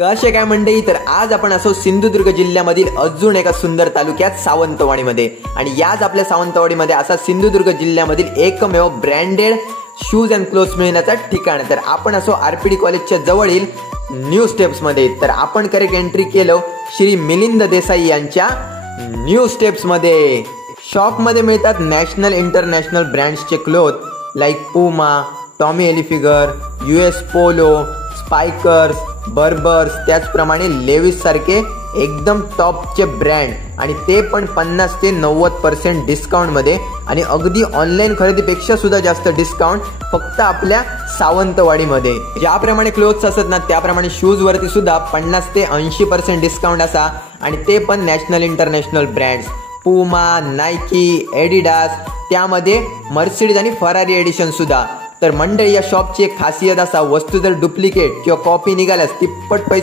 कसे काय मंडळी, तर आज आपण असो सिंधुदुर्ग जिल्ह्यामधील अजून एका सुंदर तालुक्यात सावंतवाडीमध्ये। आणि याच आपल्या सावंतवाडीमध्ये असा सिंधुदुर्ग जिल्ह्यामधील एकमेव ब्रँडेड शूज अँड क्लोथ्स मिळण्याचा ठिकाण। तर आपण असो आरपीडी कॉलेजच्या जवळील न्यू स्टेप्स मध्ये। तर आपण करेक्ट एंट्री केलो श्री मिलिंद देसाई यांच्या न्यू स्टेप्स मध्ये। शॉप मध्ये मिळतात नॅशनल इंटरनॅशनल ब्रँड्सचे cloth like Puma, Tommy Hilfiger, US Polo, Spykars, Burberrys, त्याचप्रमाणे लेविस सारखे एकदम टॉपचे ब्रँड, आणि ते पण 50 ते 90% डिस्काउंट मध्ये। आणि अगदी ऑनलाईन खरेदीपेक्षा सुद्धा जास्त डिस्काउंट फक्त आपल्या सावंतवाडीमध्ये। ज्याप्रमाणे क्लोथ्स असत ना त्याप्रमाणे शूज वरती सुद्धा 50 ते 80% डिस्काउंट असा, आणि ते पण नॅशनल इंटरनॅशनल ब्रँड्स पुमा, नायकी, एडिडास, त्यामध्ये मर्सिडीज आणि फरारी एडिशन सुद्धा। तर मंडळी, या शॉपची एक खासियत असा, वस्तू जर डुप्लिकेट किंवा कॉपी निघाल्यास तिप्पट पैसे